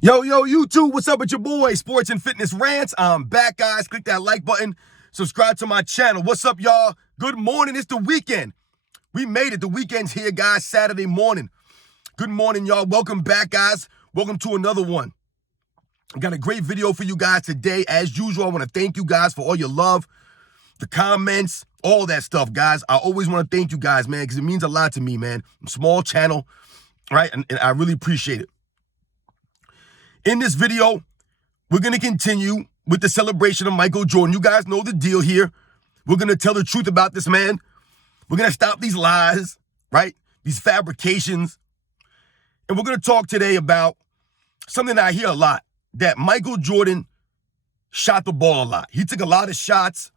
Yo, YouTube, what's up with your boy, Sports and Fitness Rants? I'm back, guys. Click that like button. Subscribe to my channel. What's up, y'all? Good morning. It's the weekend. We made it. The weekend's here, guys. Saturday morning. Good morning, y'all. Welcome back, guys. Welcome to another one. I got a great video for you guys today. As usual, I want to thank you guys for all your love, the comments, all that stuff, guys. I always want to thank you guys, man, because it means a lot to me, man. Small channel, right? And I really appreciate it. In this video, we're going to continue with the celebration of Michael Jordan. You guys know the deal here. We're going to tell the truth about this man. We're going to stop these lies, right? These fabrications. And we're going to talk today about something that I hear a lot, that Michael Jordan shot the ball a lot. He took a lot of shots,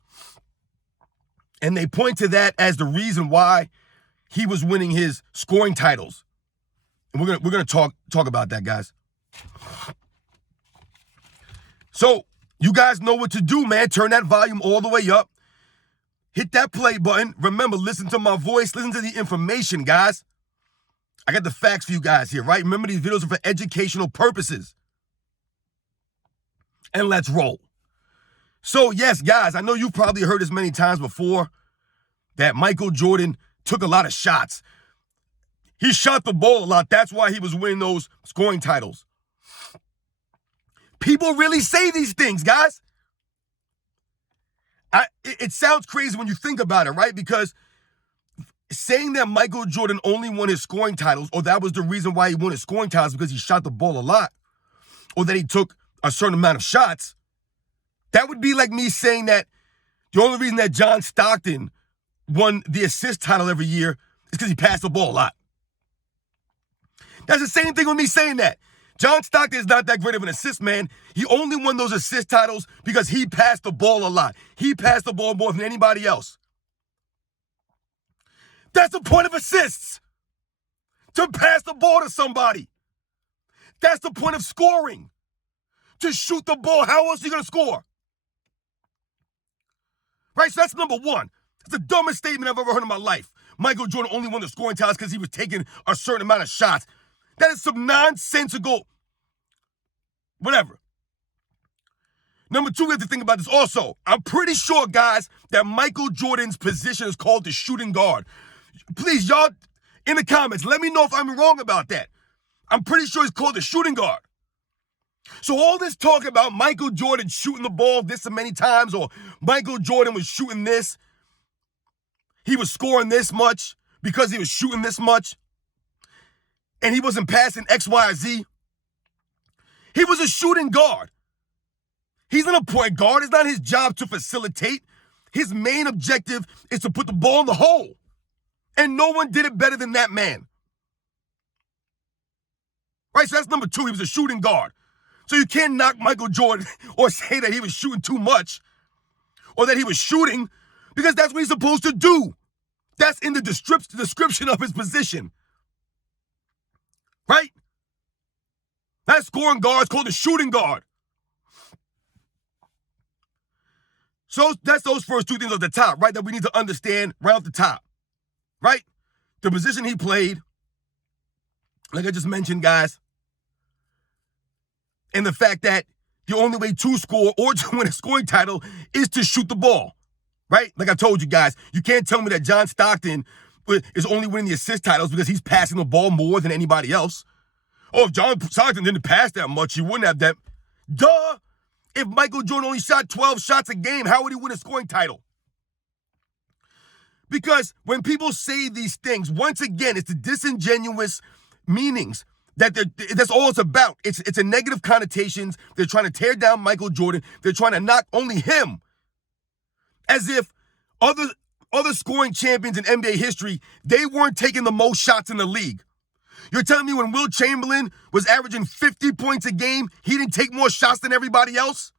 and they point to that as the reason why he was winning his scoring titles. And we're going to talk about that, guys. So, you guys know what to do, man. Turn that volume all the way up. Hit that play button. Remember, listen to my voice. Listen to the information, guys. I got the facts for you guys here, right? Remember, these videos are for educational purposes. And let's roll. So, yes, guys, I know you've probably heard this many times before, that Michael Jordan took a lot of shots. He shot the ball a lot. That's why he was winning those scoring titles. People really say these things, guys. It sounds crazy when you think about it, right? Because saying that Michael Jordan only won his scoring titles, or that was the reason why he won his scoring titles because he shot the ball a lot, or that he took a certain amount of shots, that would be like me saying that the only reason that John Stockton won the assist title every year is because he passed the ball a lot. That's the same thing with me saying that. John Stockton is not that great of an assist man. He only won those assist titles because he passed the ball a lot. He passed the ball more than anybody else. That's the point of assists. To pass the ball to somebody. That's the point of scoring. To shoot the ball. How else are you going to score? Right? So that's number one. It's the dumbest statement I've ever heard in my life. Michael Jordan only won the scoring titles because he was taking a certain amount of shots. That is some nonsensical whatever. Number two, we have to think about this also. I'm pretty sure, guys, that Michael Jordan's position is called the shooting guard. Please, y'all, in the comments, let me know if I'm wrong about that. I'm pretty sure it's called the shooting guard. So all this talk about Michael Jordan shooting the ball this many times, or Michael Jordan was shooting this, he was scoring this much because he was shooting this much, and he wasn't passing X, Y, or Z. He was a shooting guard. He's not a point guard. It's not his job to facilitate. His main objective is to put the ball in the hole. And no one did it better than that man. Right, so that's number two. He was a shooting guard. So you can't knock Michael Jordan or say that he was shooting too much or that he was shooting, because that's what he's supposed to do. That's in the description of his position. Right? That scoring guard is called the shooting guard. So that's those first two things at the top, right, that we need to understand right off the top, right? The position he played, like I just mentioned, guys, and the fact that the only way to score or to win a scoring title is to shoot the ball, right? Like I told you guys, you can't tell me that John Stockton is only winning the assist titles because he's passing the ball more than anybody else. Oh, if John Stockton didn't pass that much, he wouldn't have that. Duh! If Michael Jordan only shot 12 shots a game, how would he win a scoring title? Because when people say these things, once again, it's the disingenuous meanings that's all it's about. It's a negative connotations. They're trying to tear down Michael Jordan. They're trying to knock only him. As if other scoring champions in NBA history, they weren't taking the most shots in the league. You're telling me when Wilt Chamberlain was averaging 50 points a game, he didn't take more shots than everybody else?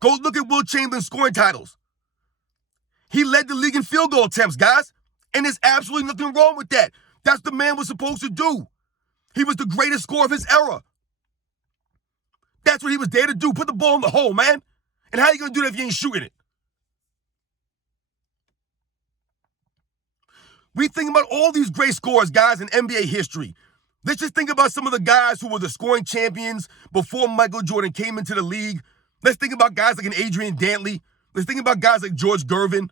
Go look at Wilt Chamberlain's scoring titles. He led the league in field goal attempts, guys. And there's absolutely nothing wrong with that. That's what the man was supposed to do. He was the greatest scorer of his era. That's what he was there to do. Put the ball in the hole, man. And how are you going to do that if you ain't shooting it? We think about all these great scorers, guys, in NBA history. Let's just think about some of the guys who were the scoring champions before Michael Jordan came into the league. Let's think about guys like an Adrian Dantley. Let's think about guys like George Gervin.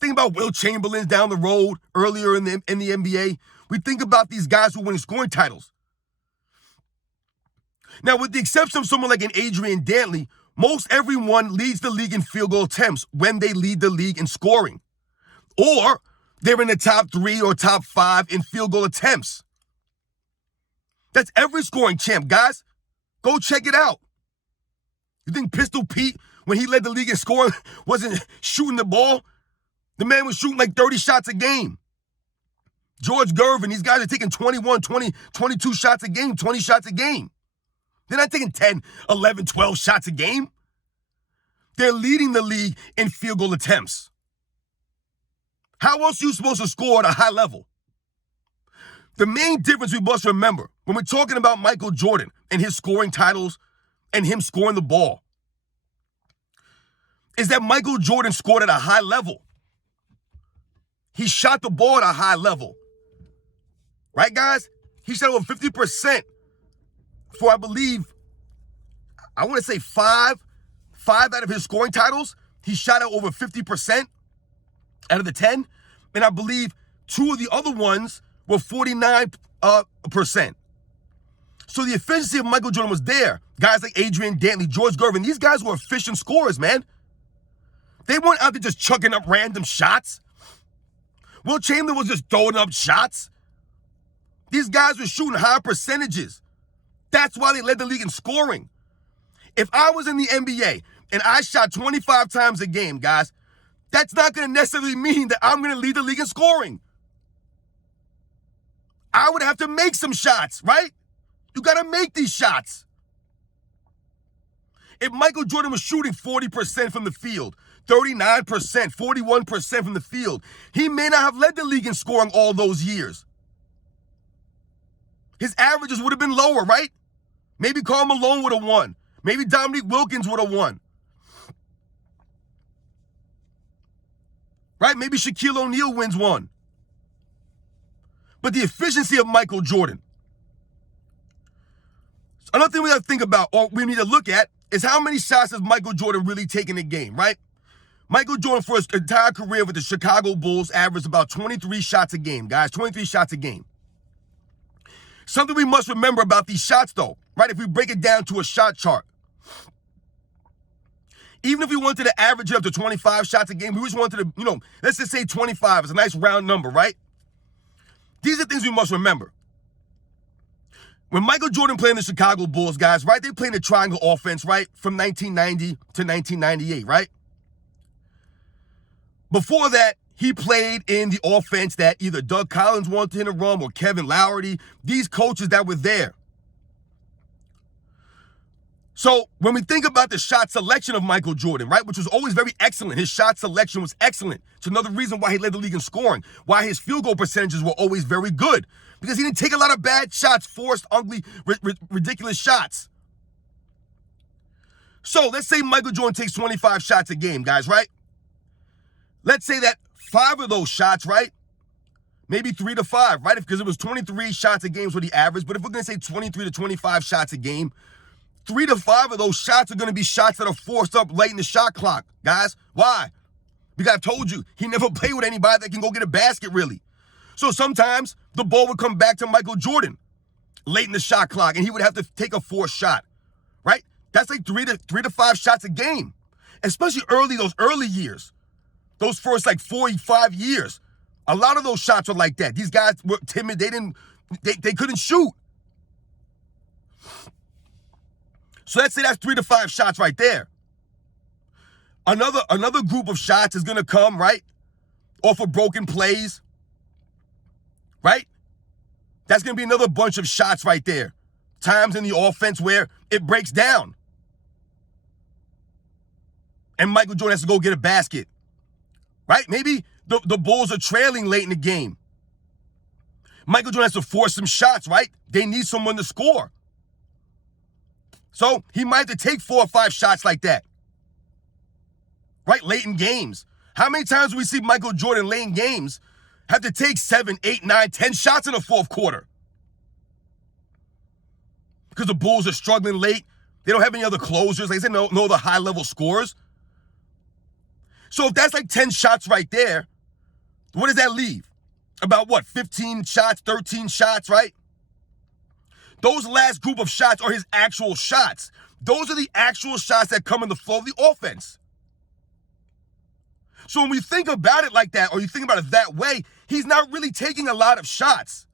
Think about Will Chamberlain down the road earlier in the NBA. We think about these guys who win scoring titles. Now, with the exception of someone like an Adrian Dantley, most everyone leads the league in field goal attempts when they lead the league in scoring. Or they're in the top 3 or top 5 in field goal attempts. That's every scoring champ, guys. Go check it out. You think Pistol Pete, when he led the league in scoring, wasn't shooting the ball? The man was shooting like 30 shots a game. George Gervin, these guys are taking 21, 20, 22 shots a game, 20 shots a game. They're not taking 10, 11, 12 shots a game. They're leading the league in field goal attempts. How else are you supposed to score at a high level? The main difference we must remember when we're talking about Michael Jordan and his scoring titles and him scoring the ball is that Michael Jordan scored at a high level. He shot the ball at a high level. Right, guys? He shot over 50% for, I believe, I want to say five out of his scoring titles. He shot at over 50% out of the 10. And I believe 2 of the other ones were 49%. So the efficiency of Michael Jordan was there. Guys like Adrian Dantley, George Gervin, these guys were efficient scorers, man. They weren't out there just chucking up random shots. Will Chamberlain was just throwing up shots. These guys were shooting high percentages. That's why they led the league in scoring. If I was in the NBA and I shot 25 times a game, guys, that's not going to necessarily mean that I'm going to lead the league in scoring. I would have to make some shots, right? You got to make these shots. If Michael Jordan was shooting 40% from the field, 39%, 41% from the field, he may not have led the league in scoring all those years. His averages would have been lower, right? Maybe Karl Malone would have won. Maybe Dominique Wilkins would have won. Right? Maybe Shaquille O'Neal wins one. But the efficiency of Michael Jordan. Another thing we have to think about, or we need to look at, is how many shots has Michael Jordan really taken a game, right? Michael Jordan, for his entire career with the Chicago Bulls, averaged about 23 shots a game, guys. 23 shots a game. Something we must remember about these shots, though, right? If we break it down to a shot chart. Even if we wanted to average it up to 25 shots a game, we just wanted to, let's just say 25 is a nice round number, right? These are things we must remember. When Michael Jordan played in the Chicago Bulls, guys, right, they played a triangle offense, right, from 1990 to 1998, right? Before that, he played in the offense that either Doug Collins wanted him to run or Kevin Loughery, these coaches that were there. So when we think about the shot selection of Michael Jordan, right, which was always very excellent, his shot selection was excellent. It's another reason why he led the league in scoring, why his field goal percentages were always very good, because he didn't take a lot of bad shots, forced, ugly, ridiculous shots. So let's say Michael Jordan takes 25 shots a game, guys, right? Let's say that 5 of those shots, right, maybe 3 to 5, right, because it was 23 shots a game is what he averaged, but if we're going to say 23 to 25 shots a game, 3 to 5 of those shots are going to be shots that are forced up late in the shot clock, guys. Why? Because I told you, he never played with anybody that can go get a basket, really. So sometimes the ball would come back to Michael Jordan late in the shot clock, and he would have to take a forced shot, right? That's like 3 to 5 shots a game, especially those early years, those first like 4 or 5 years. A lot of those shots were like that. These guys were timid. They couldn't shoot. So let's say that's 3 to 5 shots right there. Another group of shots is going to come, right, off of broken plays, right? That's going to be another bunch of shots right there. Times in the offense where it breaks down. And Michael Jordan has to go get a basket, right? Maybe the Bulls are trailing late in the game. Michael Jordan has to force some shots, right? They need someone to score. So he might have to take 4 or 5 shots like that, right? Late in games. How many times do we see Michael Jordan late in games have to take 7, 8, 9, 10 shots in the fourth quarter. Because the Bulls are struggling late. They don't have any other closers. Like I said, no other high-level scorers. So if that's like 10 shots right there, what does that leave? About what, 15 shots, 13 shots, right? Those last group of shots are his actual shots. Those are the actual shots that come in the flow of the offense. So when we think about it like that, or you think about it that way, he's not really taking a lot of shots.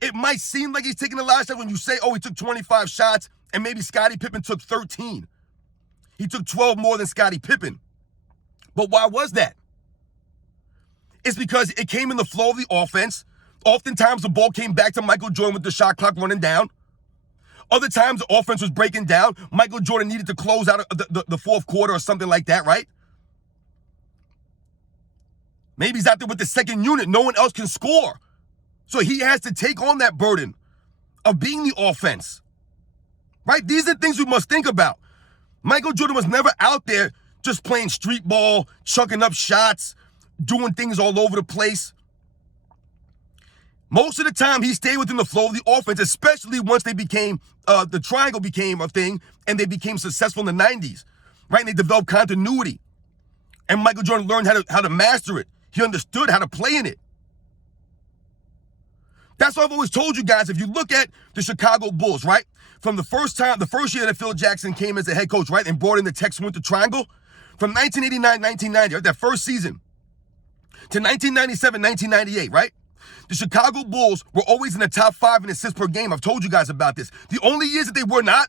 It might seem like he's taking a lot of shots when you say, oh, he took 25 shots, and maybe Scottie Pippen took 13. He took 12 more than Scottie Pippen. But why was that? It's because it came in the flow of the offense. Oftentimes, the ball came back to Michael Jordan with the shot clock running down. Other times, the offense was breaking down. Michael Jordan needed to close out the fourth quarter or something like that, right? Maybe he's out there with the second unit. No one else can score. So he has to take on that burden of being the offense, right? These are things we must think about. Michael Jordan was never out there just playing street ball, chucking up shots, doing things all over the place. Most of the time, he stayed within the flow of the offense, especially once they became, the triangle became a thing, and they became successful in the 90s, right? And they developed continuity. And Michael Jordan learned how to master it. He understood how to play in it. That's why I've always told you guys, if you look at the Chicago Bulls, right? From the first year that Phil Jackson came as a head coach, right? And brought in the Tex Winter Triangle, from 1989, 1990, right? That first season, to 1997, 1998, right? The Chicago Bulls were always in the top 5 in assists per game. I've told you guys about this. The only years that they were not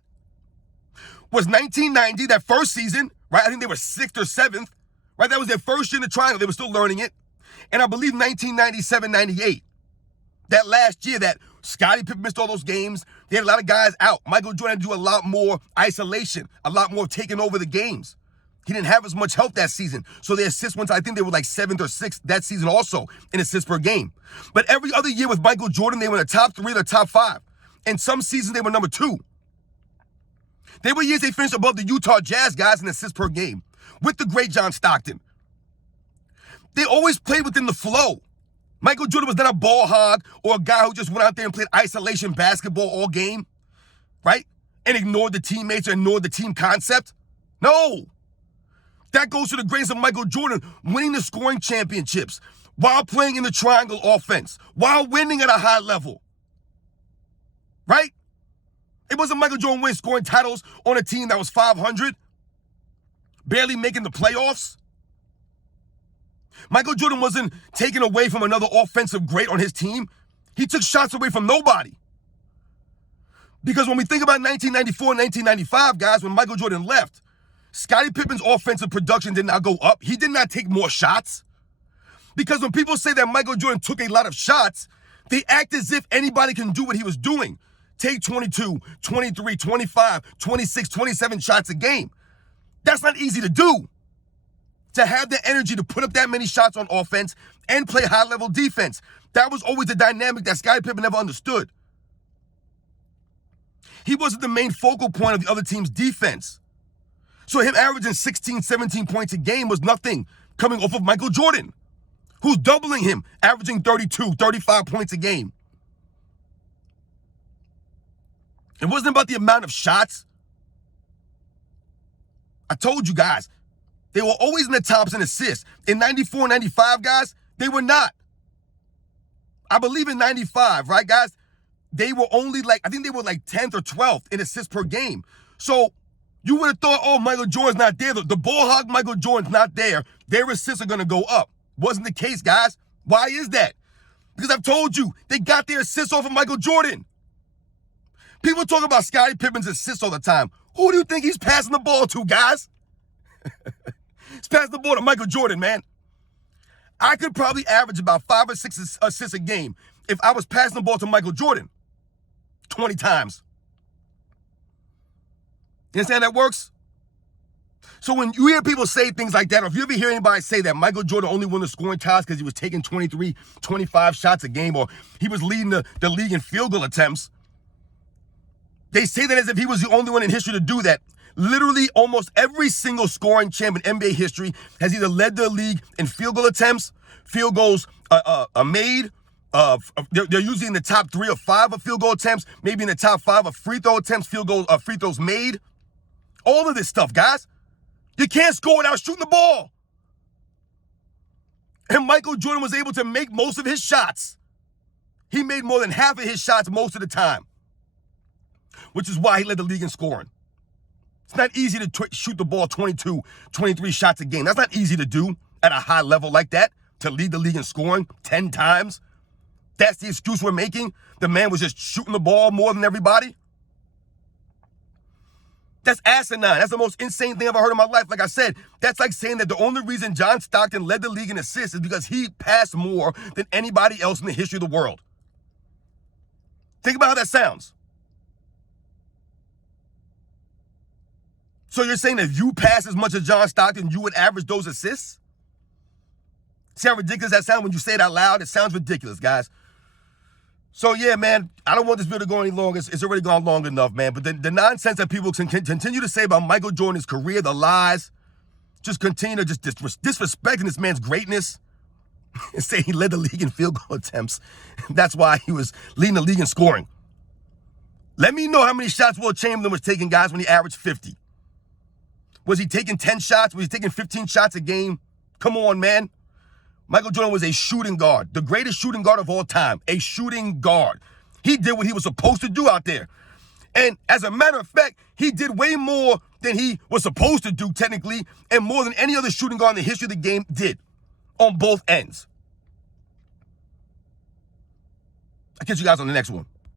was 1990, that first season, right? I think they were 6th or 7th, right? That was their first year in the triangle. They were still learning it. And I believe 1997, 98, that last year that Scottie Pippen missed all those games. They had a lot of guys out. Michael Jordan had to do a lot more isolation, a lot more taking over the games. He didn't have as much help that season. So their assists went to, I think they were like 7th or 6th that season also in assists per game. But every other year with Michael Jordan, they were in the top 3 or the top 5. And some seasons they were number 2. There were years they finished above the Utah Jazz guys in assists per game with the great John Stockton. They always played within the flow. Michael Jordan was not a ball hog or a guy who just went out there and played isolation basketball all game, right? And ignored the teammates or ignored the team concept. No. That goes to the greatness of Michael Jordan, winning the scoring championships while playing in the triangle offense, while winning at a high level, right? It wasn't Michael Jordan winning scoring titles on a team that was 500, barely making the playoffs. Michael Jordan wasn't taken away from another offensive great on his team. He took shots away from nobody. Because when we think about 1994 and 1995, guys, when Michael Jordan left, Scottie Pippen's offensive production did not go up. He did not take more shots. Because when people say that Michael Jordan took a lot of shots, they act as if anybody can do what he was doing. Take 22, 23, 25, 26, 27 shots a game. That's not easy to do. To have the energy to put up that many shots on offense and play high-level defense. That was always the dynamic that Scottie Pippen never understood. He wasn't the main focal point of the other team's defense. So him averaging 16, 17 points a game was nothing coming off of Michael Jordan, who's doubling him, averaging 32, 35 points a game. It wasn't about the amount of shots. I told you guys, they were always in the tops in assists. In 94, 95, guys, they were not. I believe in 95, right, guys? They were only I think they were 10th or 12th in assists per game. So you would have thought, oh, Michael Jordan's not there. The ball hog Michael Jordan's not there. Their assists are going to go up. Wasn't the case, guys. Why is that? Because I've told you, they got their assists off of Michael Jordan. People talk about Scottie Pippen's assists all the time. Who do you think he's passing the ball to, guys? He's passing the ball to Michael Jordan, man. I could probably average about 5 or 6 assists a game if I was passing the ball to Michael Jordan 20 times. You understand how that works? So when you hear people say things like that, or if you ever hear anybody say that Michael Jordan only won the scoring titles because he was taking 23, 25 shots a game, or he was leading the league in field goal attempts, they say that as if he was the only one in history to do that. Literally almost every single scoring champ in NBA history has either led the league in field goal attempts, field goals are made. They're usually in the top 3 or 5 of field goal attempts, maybe in the top 5 of free throw attempts, free throws made. All of this stuff, guys. You can't score without shooting the ball. And Michael Jordan was able to make most of his shots. He made more than half of his shots most of the time, which is why he led the league in scoring. It's not easy to shoot the ball 22, 23 shots a game. That's not easy to do at a high level like that, to lead the league in scoring 10 times. That's the excuse we're making. The man was just shooting the ball more than everybody. That's asinine. That's the most insane thing I've ever heard in my life. Like I said, that's like saying that the only reason John Stockton led the league in assists is because he passed more than anybody else in the history of the world. Think about how that sounds. So you're saying that if you pass as much as John Stockton, you would average those assists? See how ridiculous that sounds when you say it out loud? It sounds ridiculous, guys. So, yeah, man, I don't want this video to go any longer. It's already gone long enough, man. But the nonsense that people can continue to say about Michael Jordan's career, the lies, just continue to just disrespecting this man's greatness and say he led the league in field goal attempts. That's why he was leading the league in scoring. Let me know how many shots Will Chamberlain was taking, guys, when he averaged 50. Was he taking 10 shots? Was he taking 15 shots a game? Come on, man. Michael Jordan was a shooting guard, the greatest shooting guard of all time, a shooting guard. He did what he was supposed to do out there. And as a matter of fact, he did way more than he was supposed to do technically, and more than any other shooting guard in the history of the game did on both ends. I'll catch you guys on the next one.